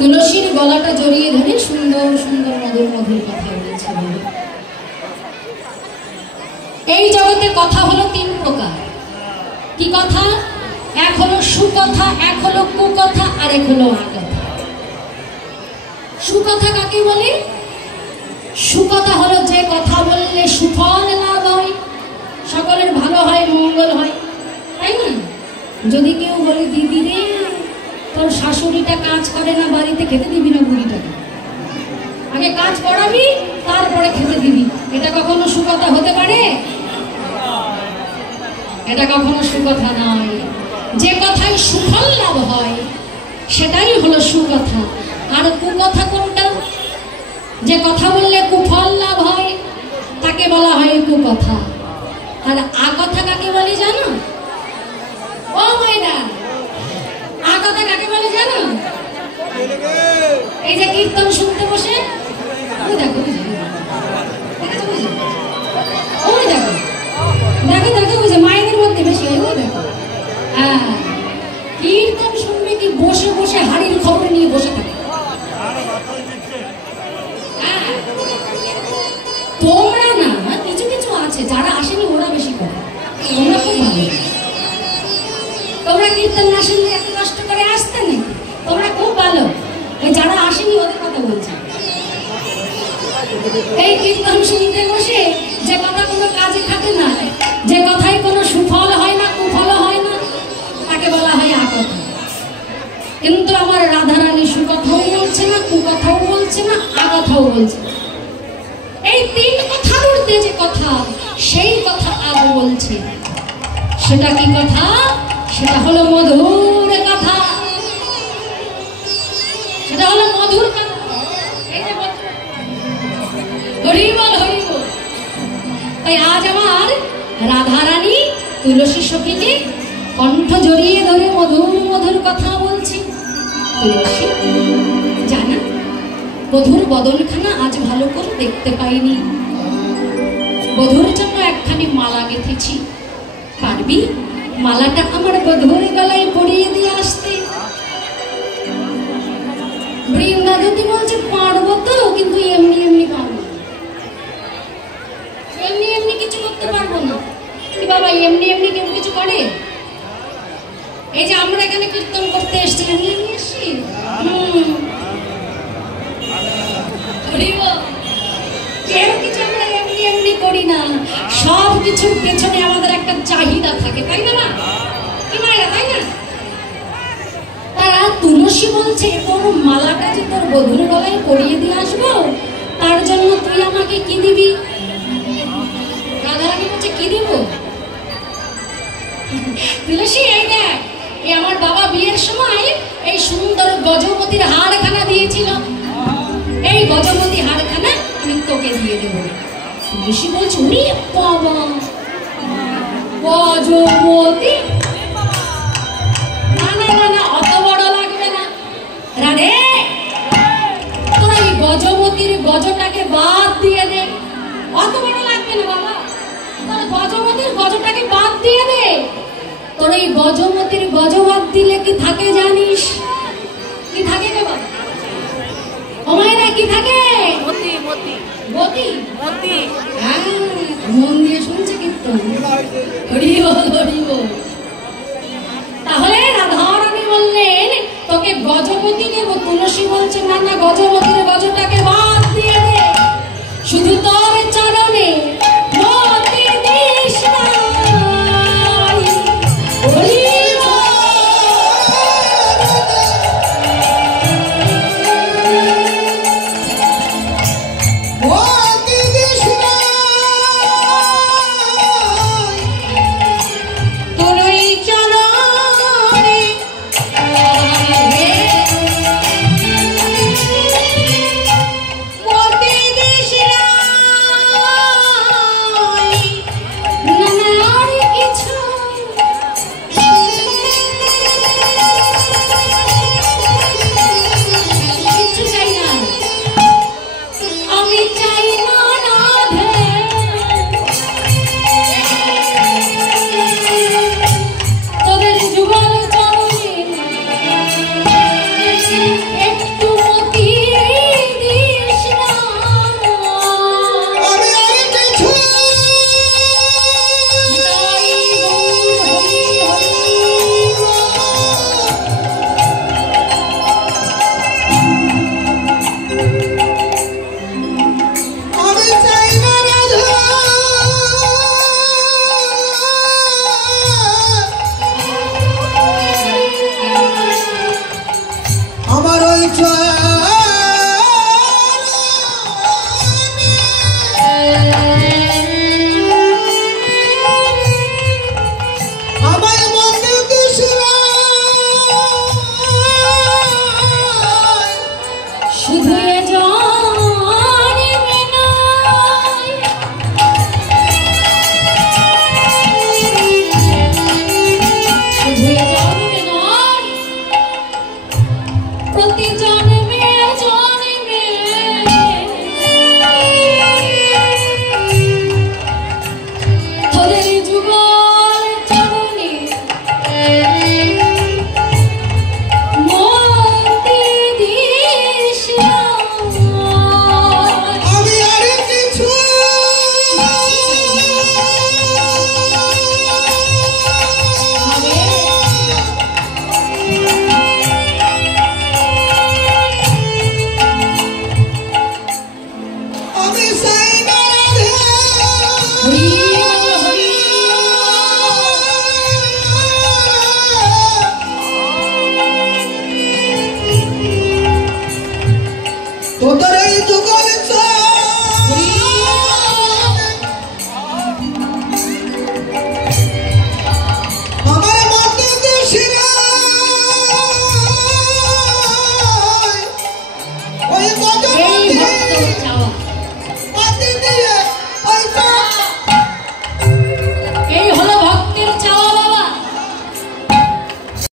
তুলসীর গলাটা জড়িয়ে ধরে সুন্দর সুন্দর মধুর মধুর কথা বলেছে। এই জগতে কথা হলো তিন প্রকার। কি কথা? এক হলো সুকথা, এক হলো কুকথা, আর এক হলো আকথা। সুকথা কাকে বলে? সুকথা হলো যে কথা বললে সুফল লাভ হয়, সকলের ভালো হয়, মঙ্গল হয়, তাই না? যদি কেউ বলে দিদি রে তোর শাশুড়িটা কাজ করে না, বাড়িতে খেতে দিবি না বুড়িটাকে, আগে কাজ করাবি তারপরে খেতে দিবি, এটা কখনো সুকথা হতে পারে? এটা কখনো সুকথা নয়। যে কথায় সুফল লাভ হয় সেটাই হলো সুকথা। আর কুকথা কোনটা? যে কথা বললে কুফল লাভ হয় তাকে বলা হয় কুকথা। আর আকথা কাকে বলে জানো? ও মাইরা, আকথা কাকে বলে জানো? এই যে কীর্তন শুনতে বসে ওই দেখো, ওই দেখো দেখো দেখো, ওই যে মায়েদের মধ্যে বেশি হয়, ওই দেখো। হ্যাঁ, কীর্তন শুনবে কি বসে বসে হাড়ির খবর নিয়ে বসে থাকে। তোমরা না, কিছু কিছু আছে যারা আসেনি ওরা বেশি করে, তোমরা খুব ভালো। তোমরা কীর্তন না শুনলে এত কষ্ট করে আসতে নেই, তোমরা খুব ভালো। ওই যারা আসেনি ওদের কথা বলছে। এই কীর্তন শুনতে বসে যে কথা কোনো কাজে খাটে না, যে কথায় কোনো সুফল হয় না, কুফল হয় না, তাকে বলা হয় আকথা। কিন্তু আমার রাধারানী সুকথাও বলছে না, কুকথাও বলছে না, আকথাও বলছে না। এই তিন কথার ঊর্ধ্বে যে কথা, সেই কথা আগ বলছে। সেটা কি কথা? সেটা হলো মধুর কথা। সেটা হলো মধুর কথা। হরি বল, হরি বল। তাই আজ আমার রাধারানী তুলসী সখীকে কণ্ঠ জড়িয়ে ধরে মধুর মধুর কথা বলছি। তুলসী জানা, বধুর বদনখানা আজ ভালো করে দেখতে পাইনি, বধুর জন্য একখানি মালা গেঁথেছি, পারবি মালাটা আমার বধুর গলায় পরিয়ে দিয়ে আসতে? বৃন্দাবতী বলছে পারবো তো, কিন্তু এমনি এমনি পারবো, এমনি এমনি কিছু করতে পারবো না। কি বাবা, এমনি এমনি কেউ কিছু করে? এই যে আমরা এখানে কীর্তন করতে এসেছি কেউ কিছু আমরা এমনি এমনি করি না, সব কিছুর পেছনে আমাদের একটা চাহিদা থাকে, তাই না? কি মায়েরা, তাই না? তারা তুলসী বলছে তোর মালাটা যে তোর বধূর গলায় পরিয়ে দিয়ে আসবো, তার জন্য তুই আমাকে কি দিবি? রাধারানী বলছে কি দিব? তুলসী এই দেখ, এই আমার বাবা বিয়ের সময় এই সুন্দর গজপতির হারখানা দিয়েছিল, এই গজপতি হারখানা আমি তোকে দিয়ে দেব। তুলসী বলছে ওরে বাবা, গজপতি? না না না না, অত বড় লাগবে না। রাধে, তোর এই গজপতির গজটাকে বাদ দিয়ে দে, অত বড় লাগবে না বাবা, তোর গজপতির গজটাকে বাদ দিয়ে দে। তোর এই গজপতির গজ বাদ দিলে কি থাকে জানিস? কি থাকে রে বাবা? ওমাইরা কি থাকে? মতি মতি মতি মতি। হ্যাঁ, মন দিয়ে শুনছে কীর্তন। হরি বল হরি বল। তাহলে রাধারানী বললেন তোকে গজপতি দেব। তুলসী বলছে না না, গজপতির গজটাকে বাদ দিয়ে দে, শুধু তোর চরণে মতি দিস না। তোদের এই